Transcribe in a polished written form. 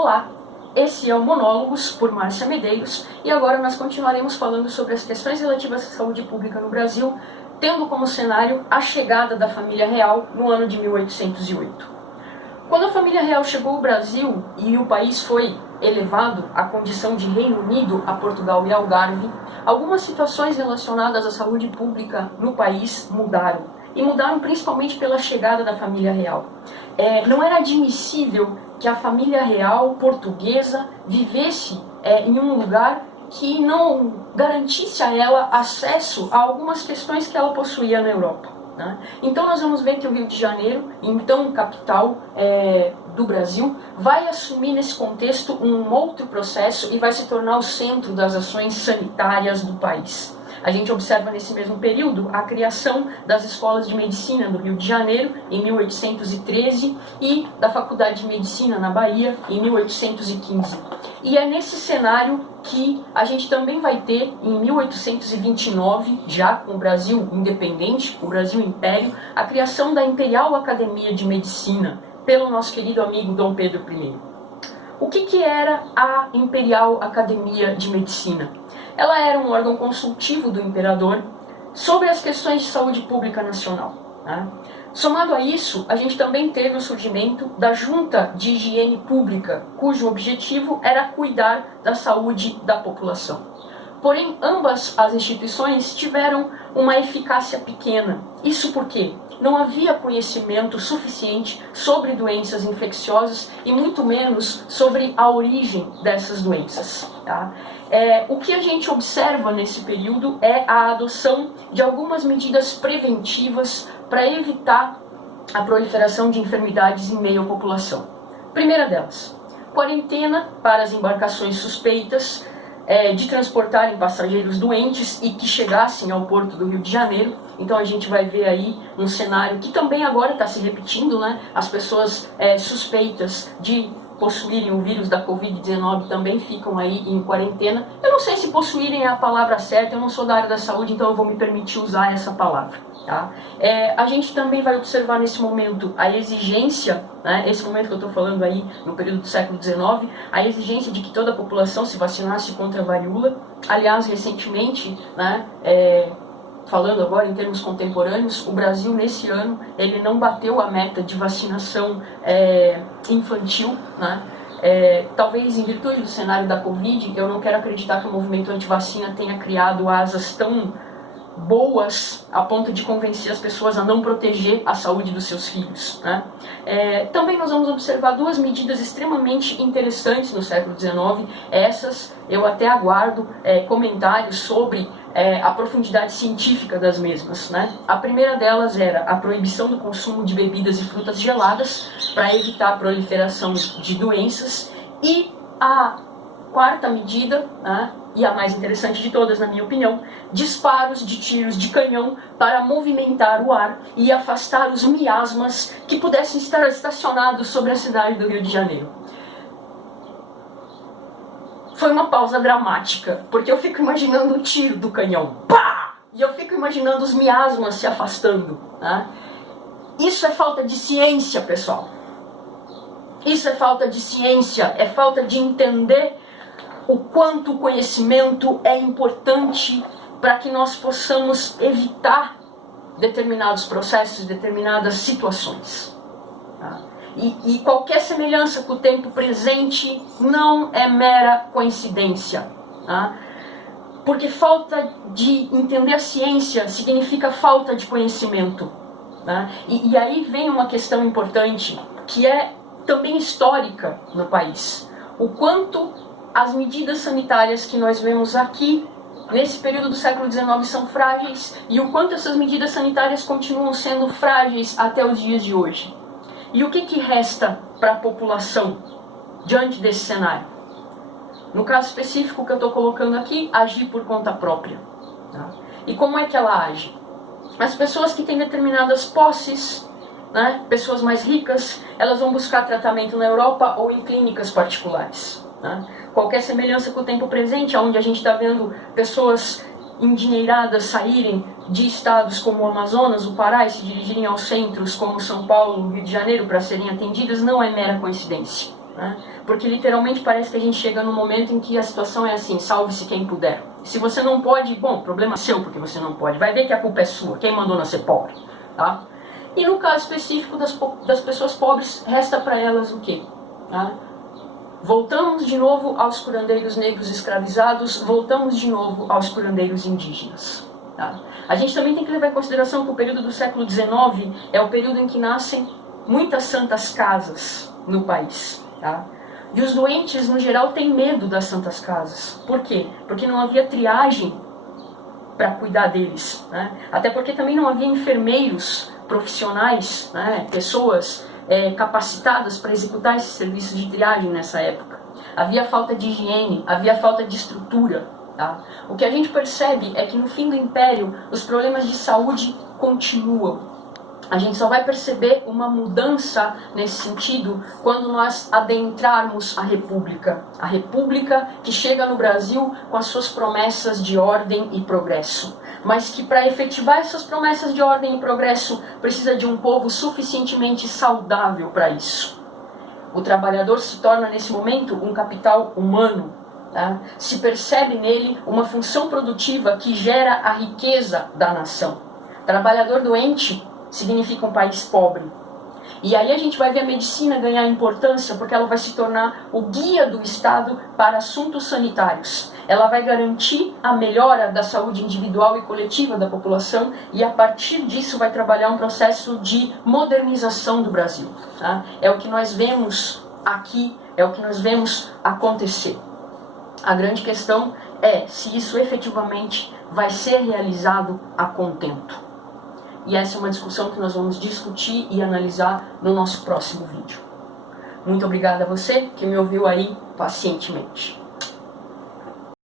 Olá, esse é o Monólogos por Márcia Medeiros e agora nós continuaremos falando sobre as questões relativas à saúde pública no Brasil, tendo como cenário a chegada da família real no ano de 1808. Quando a família real chegou ao Brasil e o país foi elevado à condição de Reino Unido, a Portugal e Algarve, algumas situações relacionadas à saúde pública no país mudaram. E mudaram principalmente pela chegada da família real. Não era admissível que a família real portuguesa vivesse em um lugar que não garantisse a ela acesso a algumas questões que ela possuía na Europa, né? Então nós vamos ver que o Rio de Janeiro, então capital do Brasil, vai assumir nesse contexto um outro processo e vai se tornar o centro das ações sanitárias do país. A gente observa nesse mesmo período a criação das escolas de medicina no Rio de Janeiro, em 1813, e da Faculdade de Medicina na Bahia, em 1815. E é nesse cenário que a gente também vai ter, em 1829, já com o Brasil independente, o Brasil Império, a criação da Imperial Academia de Medicina, pelo nosso querido amigo Dom Pedro I. O que era a Imperial Academia de Medicina? Ela era um órgão consultivo do imperador sobre as questões de saúde pública nacional, né? Somado a isso, a gente também teve o surgimento da Junta de Higiene Pública, cujo objetivo era cuidar da saúde da população. Porém, ambas as instituições tiveram uma eficácia pequena. Isso porque não havia conhecimento suficiente sobre doenças infecciosas e muito menos sobre a origem dessas doenças, tá? O que a gente observa nesse período é a adoção de algumas medidas preventivas para evitar a proliferação de enfermidades em meio à população. Primeira delas, quarentena para as embarcações suspeitas de transportarem passageiros doentes e que chegassem ao porto do Rio de Janeiro. Então a gente vai ver aí um cenário que também agora está se repetindo, né? As pessoas suspeitas de possuírem o vírus da Covid-19 também ficam aí em quarentena. Eu não sei se possuírem é a palavra certa, eu não sou da área da saúde, então eu vou me permitir usar essa palavra, tá? A gente também vai observar nesse momento a exigência, né, esse momento que eu estou falando aí no período do século XIX, a exigência de que toda a população se vacinasse contra a varíola. Aliás, recentemente, né, falando agora em termos contemporâneos, o Brasil nesse ano ele não bateu a meta de vacinação infantil, né? Talvez em virtude do cenário da Covid, eu não quero acreditar que o movimento antivacina tenha criado asas tão boas a ponto de convencer as pessoas a não proteger a saúde dos seus filhos, né? Também nós vamos observar duas medidas extremamente interessantes no século XIX. Essas eu até aguardo comentários sobre a profundidade científica das mesmas, né? A primeira delas era a proibição do consumo de bebidas e frutas geladas para evitar a proliferação de doenças, e a quarta medida, né, e a mais interessante de todas na minha opinião, disparos de tiros de canhão para movimentar o ar e afastar os miasmas que pudessem estar estacionados sobre a cidade do Rio de Janeiro. Foi uma pausa dramática, porque eu fico imaginando o tiro do canhão, pá! E eu fico imaginando os miasmas se afastando, né? Isso é falta de ciência, pessoal. Isso é falta de ciência, é falta de entender o quanto o conhecimento é importante para que nós possamos evitar determinados processos, determinadas situações, tá? E qualquer semelhança com o tempo presente não é mera coincidência, tá? Porque falta de entender a ciência significa falta de conhecimento, tá? E aí vem uma questão importante, que é também histórica no país. O quanto as medidas sanitárias que nós vemos aqui, nesse período do século XIX, são frágeis, e o quanto essas medidas sanitárias continuam sendo frágeis até os dias de hoje. E o que resta para a população diante desse cenário? No caso específico que eu estou colocando aqui, agir por conta própria, tá? E como é que ela age? As pessoas que têm determinadas posses, né, pessoas mais ricas, elas vão buscar tratamento na Europa ou em clínicas particulares, né? Qualquer semelhança com o tempo presente, onde a gente está vendo pessoas endinheiradas saírem de estados como o Amazonas, o Pará, e se dirigirem aos centros como São Paulo, Rio de Janeiro, para serem atendidas, não é mera coincidência. né? Porque literalmente parece que a gente chega num momento em que a situação é assim, salve-se quem puder. Se você não pode, bom, problema seu porque você não pode, vai ver que a culpa é sua, quem mandou nascer pobre, tá? E no caso específico das pessoas pobres, resta para elas o quê? Tá? Voltamos de novo aos curandeiros negros escravizados, voltamos de novo aos curandeiros indígenas. Tá? A gente também tem que levar em consideração que o período do século XIX é o período em que nascem muitas santas casas no país. Tá? E os doentes, no geral, têm medo das santas casas. Por quê? Porque não havia triagem para cuidar deles. Né? Até porque também não havia enfermeiros profissionais, né? Pessoas capacitadas para executar esse serviço de triagem nessa época. Havia falta de higiene, havia falta de estrutura. Tá? O que a gente percebe é que no fim do Império os problemas de saúde continuam. A gente só vai perceber uma mudança nesse sentido quando nós adentrarmos a República. A República que chega no Brasil com as suas promessas de ordem e progresso. Mas que para efetivar essas promessas de ordem e progresso precisa de um povo suficientemente saudável para isso. O trabalhador se torna nesse momento um capital humano. Tá? Se percebe nele uma função produtiva que gera a riqueza da nação. Trabalhador doente significa um país pobre. E aí a gente vai ver a medicina ganhar importância porque ela vai se tornar o guia do Estado para assuntos sanitários. Ela vai garantir a melhora da saúde individual e coletiva da população e a partir disso vai trabalhar um processo de modernização do Brasil. Tá? É o que nós vemos aqui, é o que nós vemos acontecer. A grande questão é se isso efetivamente vai ser realizado a contento. E essa é uma discussão que nós vamos discutir e analisar no nosso próximo vídeo. Muito obrigada a você que me ouviu aí pacientemente.